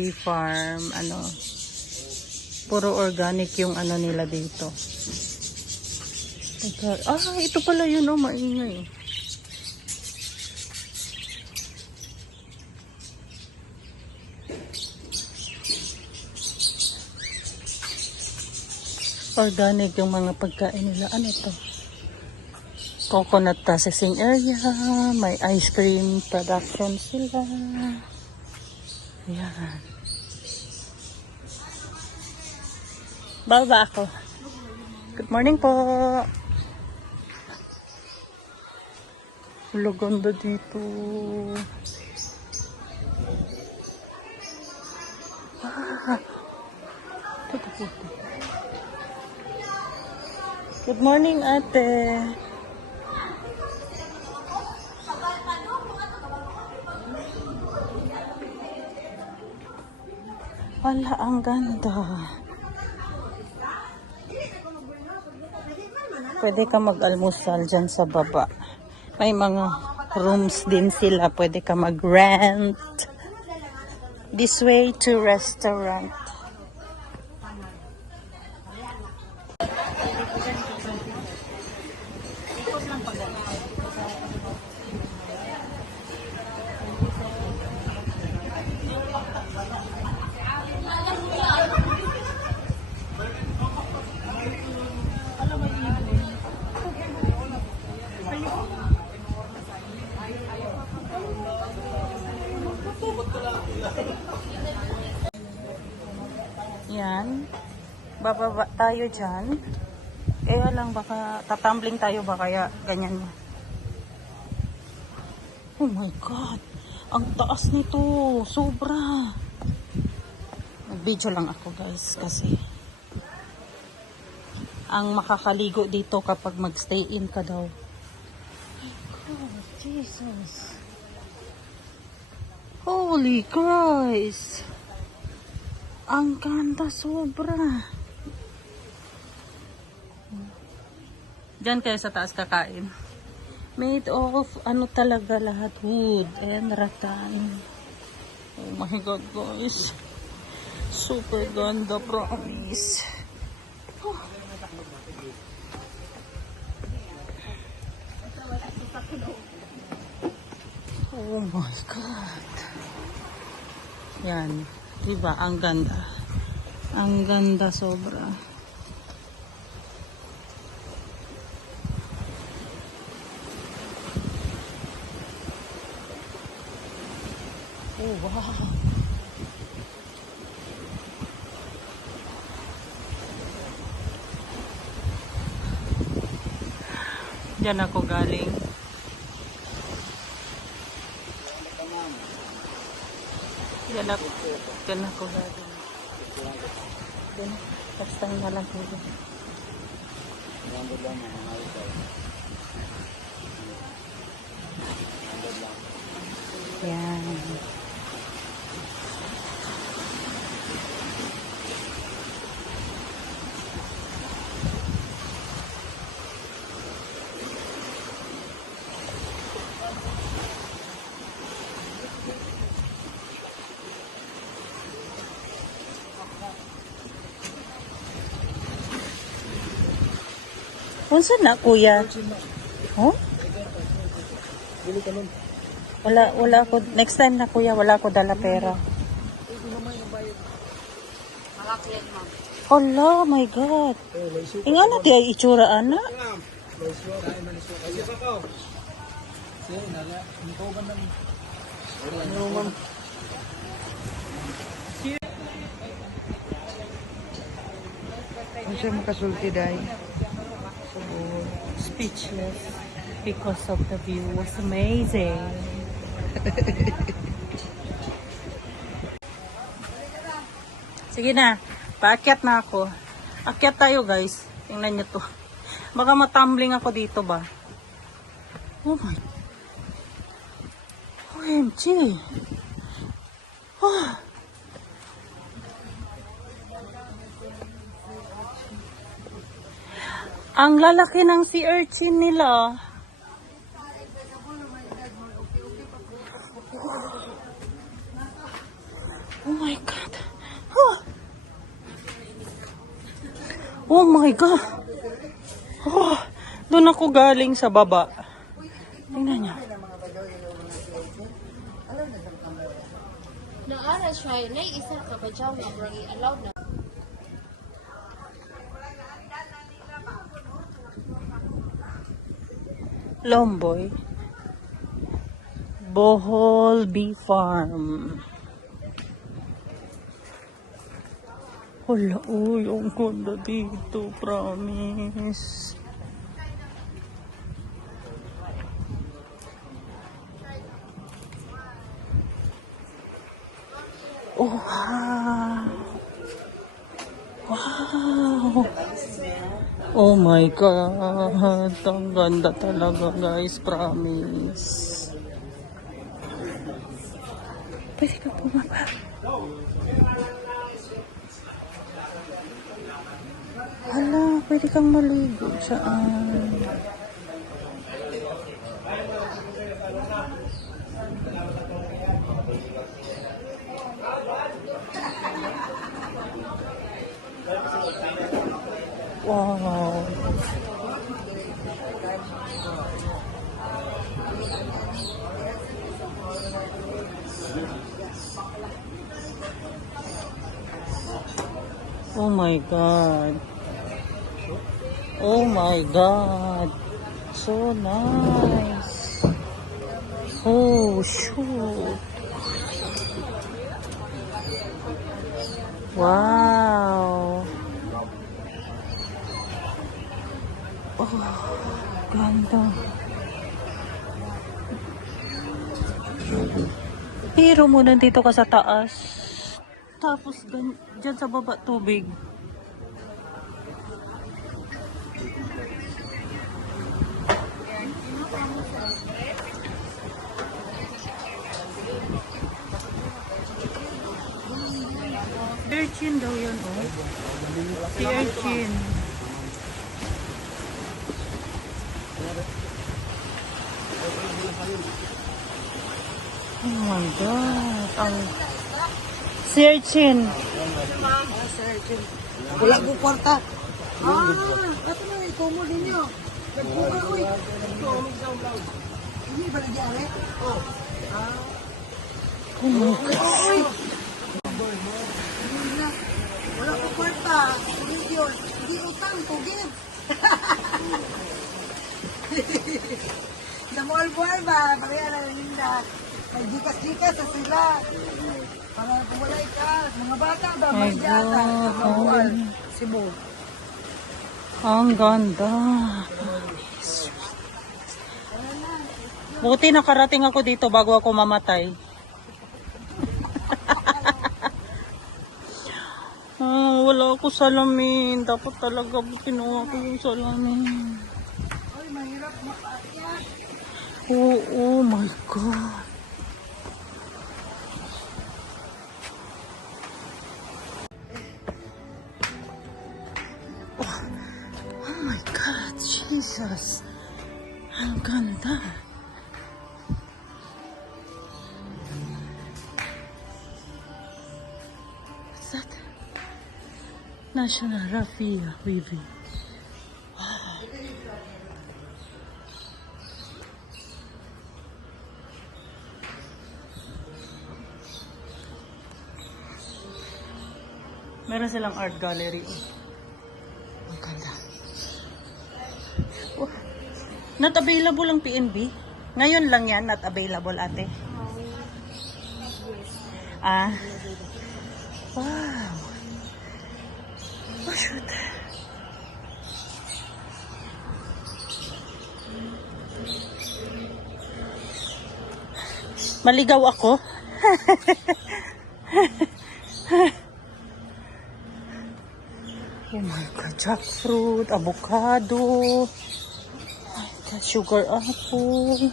Coffee Farm, ano, puro organic yung ano nila dito. Ito pala yun, oh, maingay. Organic yung mga pagkain nila. Ano to? Coconut processing area. May ice cream production sila. Ayan. Baba ako. Good morning po. Wala, ganda dito. Good morning, ate. Wala, ang ganda. Pwede ka mag-almusal dyan sa baba. May mga rooms din sila. Pwede ka mag-rent. This way to restaurant. Yan. Bababa tayo dyan. Kaya lang baka tatumbling tayo ba kaya ganyan mo. Oh my God. Ang taas nito. Sobra. Nag-video lang ako guys kasi ang makakaligo dito kapag mag-stay in ka daw. Oh God, Jesus. Holy Christ. Ang ganda sobra. Diyan kayo sa taas kakain. Made of ano talaga lahat, wood and rattan. Oh my God guys. Super ganda, promise. Oh. Oh my God. Yan. Diba? Ang ganda. Ang ganda sobra. Oh, wow. Diyan ako galing. Diyan ako galing. Diyan. Next time na lang po. Yan. Unsa na kuya? Oh? Wala ako. Next time na kuya, wala ako dala pera. Hala, my God. Inga na di ay itsura, ana? Ano siya makasulti dahil? Speechless because of the view was amazing. Sige na, paakyat na ako. Akyat tayo guys. Tingnan nyo to. Baka matumbling ako dito ba? Oh my. OMG. Oh. Ang lalaki ng sea urchin nila. Oh my God. Huh. Oh my God. Oh, doon ako galing sa baba. Tingnan niyo. Naara siya, na isa ka ba dyan nga bro, i-allow na. Lomboy. Bohol Bee Farm. Hala, uy, ang ganda dito, promise. Oh, wow. Wow. Oh my God. Ang ganda talaga, guys. Promise. Pwede ka bumaba. Hala, pwede kang maligo saan. Wow. Oh my God. Oh my God. So nice. Oh, shoot. Wow. Oh, ganda. Pero mo nandito ka sa taas. Tapos dyan sa baba tubig. Urchin daw yun, oh. Si urchin. Oh my God. Ang si urchin. Wala ko kwarta. Ato na ito mo ninyo. Nagbuka ko eh. Hindi ba nagyari? Oh my God. Wala ko kwarta. Hindi utang, tugin. Namual-bual ba? Pagkaya na linda. May jikas-jikas sa sila. Para kumulay ka. Mga bata ba? May jata. Namual. Cebu. Ang ganda. Buti nakarating ako dito bago ako mamatay. Wala ako salamin. Dapat talaga kinuha ko yung salamin. Ay, mahirap makaakyat. Oh my God. Oh my God, Jesus. Ang ganda. What's that? National Raffia Weaving. Meron silang art gallery. Ang ganda. Oh. Not available ang PNB? Ngayon lang yan, not available, ate. Ah. Wow. Oh, shoot. Maligaw ako. Oh my God, jackfruit, avocado, oh my God, sugar apple.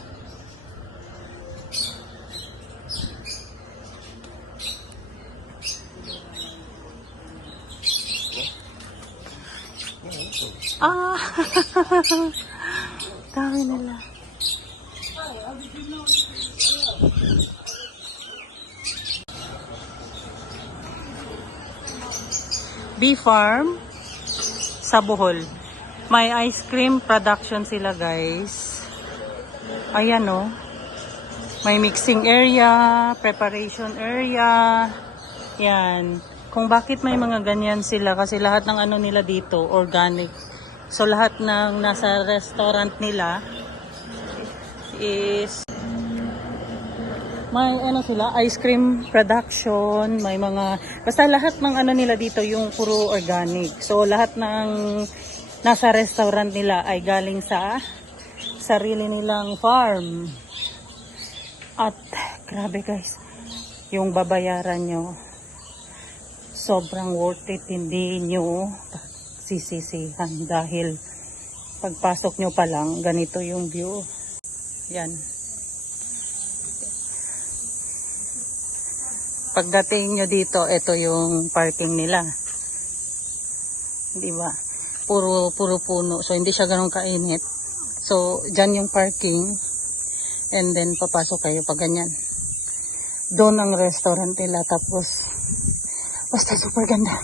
Ah, dami nila. Bee Farm sa Bohol. May ice cream production sila, guys. Ayan, oh. May mixing area, preparation area. Yan. Kung bakit may mga ganyan sila, kasi lahat ng ano nila dito, organic. So, lahat ng nasa restaurant nila is may ano sila, ice cream production, may mga, basta lahat ng ano nila dito yung puro organic. So lahat ng nasa restaurant nila ay galing sa sarili nilang farm. At grabe guys, yung babayaran nyo, sobrang worth it, hindi nyo sisisihan dahil pagpasok nyo pa lang, ganito yung view. Yan. Pagdating nyo dito, ito yung parking nila. Di ba? Puro puno. So, hindi siya ganun kainit. So, dyan yung parking. And then, papasok kayo pag ganyan. Doon ang restaurant nila. Tapos, basta super ganda.